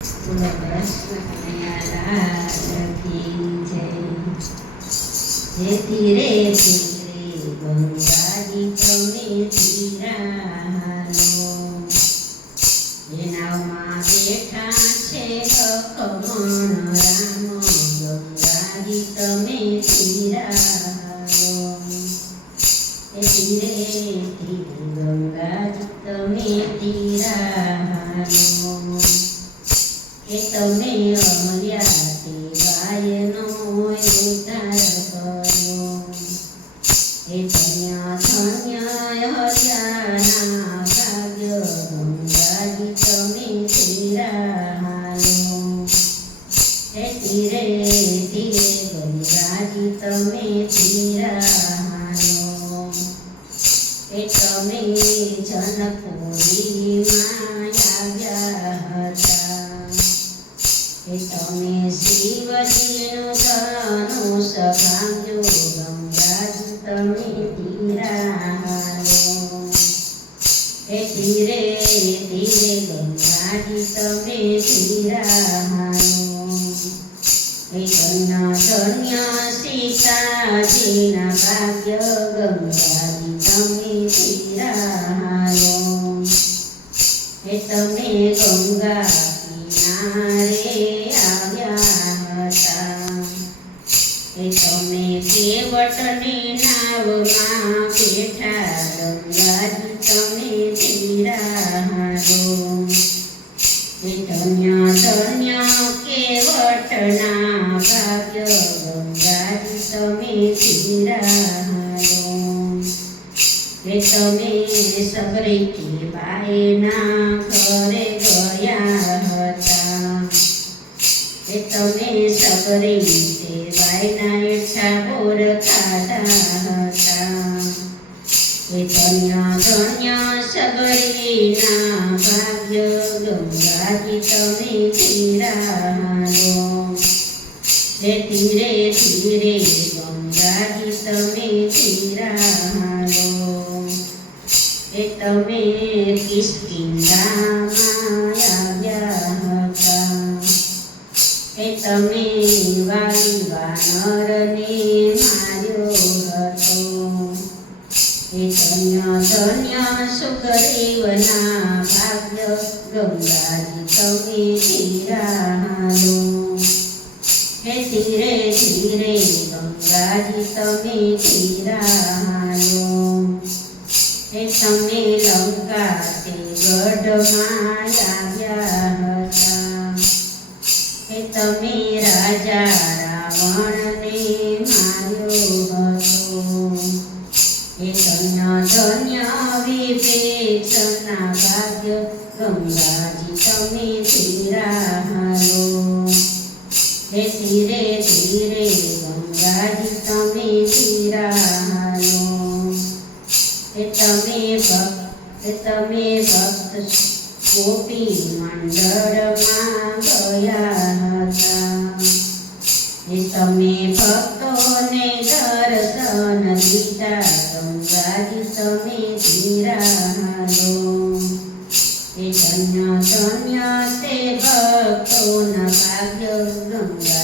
બોલો કૃષ્ણ કનૈયા લાલ કી જય. જેથી રે ગંગાજી તમે ધીરાલો, એ નાવમાં બેઠા છે લખમણ રામ, ગંગાજી તમે ધીરાલો. એ ધીરે ધીરે ગંગાજી તમે ધીરાલો, એ તમે અમર્યા તે ગાયનો ઉદ્ધાર કર્યો. એ ધન્ય ધન્ય હરિયાના ભાગ્ય, ગંગાજી તમે ધીરાલો. એ ધીરે ધીરે ગંગાજી તમે ધીરાલો, એ તમે જનકપુરીમાં આવ્યા હતા. એ તમે શિવજીનું ધનુષ ભાંગ્યું, ગંગાજી તમે ધીરાલો. એ ધીરે ધીરે ગંગાજી તમે ધીરાલો. એ ધન્ય ધન્ય સીતાજીના ભાગ્ય, ગંગાજી તમે ધીરાલો. એ તમે ગંગા કિનારે આવ્યા હતા. એ તમે કેવટની નાવમાં બેઠા, ગંગાજી તમે ધીરાલો. એ ધન્ય ધન્ય કેવટના ભાગ્ય, ગંગાજી તમે ધીરાલો. એ તમે સબરીથી બાઈના ઘરે ગયા હતા. એ તમે સબરી તે બાઈના હેઠા બોર ખાધા હતા. એ ધન્ય ધન્ય સબરીના ભાગ્ય, ગંગાજી તમે ધીરાલો. એ ધીરે ધીરે ગંગાજી તમે ધીરાલો. એ તમે કિષ્કિંધામાં આવ્યા હતા. એ તમે વાલી વાનરને માર્યો હતો. એ ધન્ય ધન્ય સુગ્રીવના ભાગ્ય, ગંગાજી તમે ધીરાલો. એ ધીરે ધીરે ગંગાજી તમે ધીરાલો. એ તમે લંકા તે ગઢમાં આવ્યા હતા. એ તમે રાજા રાવણને માર્યો હતો. એ ધન્ય ધન્ય વિભીષણના ભાગ્ય, ગંગાજી તમે ધીરાલો. એ ધીરે ધીરે ગંગાજી તમે ધીરાલો. એ તમે ભક્ત ગોપી મંડળમાં ગયા હતા. એ તમે ભક્તોને દર્શન દીધા, ગંગાજી તમે ધીરાલો. એ ધન્ય ધન્ય તે ભક્તોના ભાગ્ય, ગંગા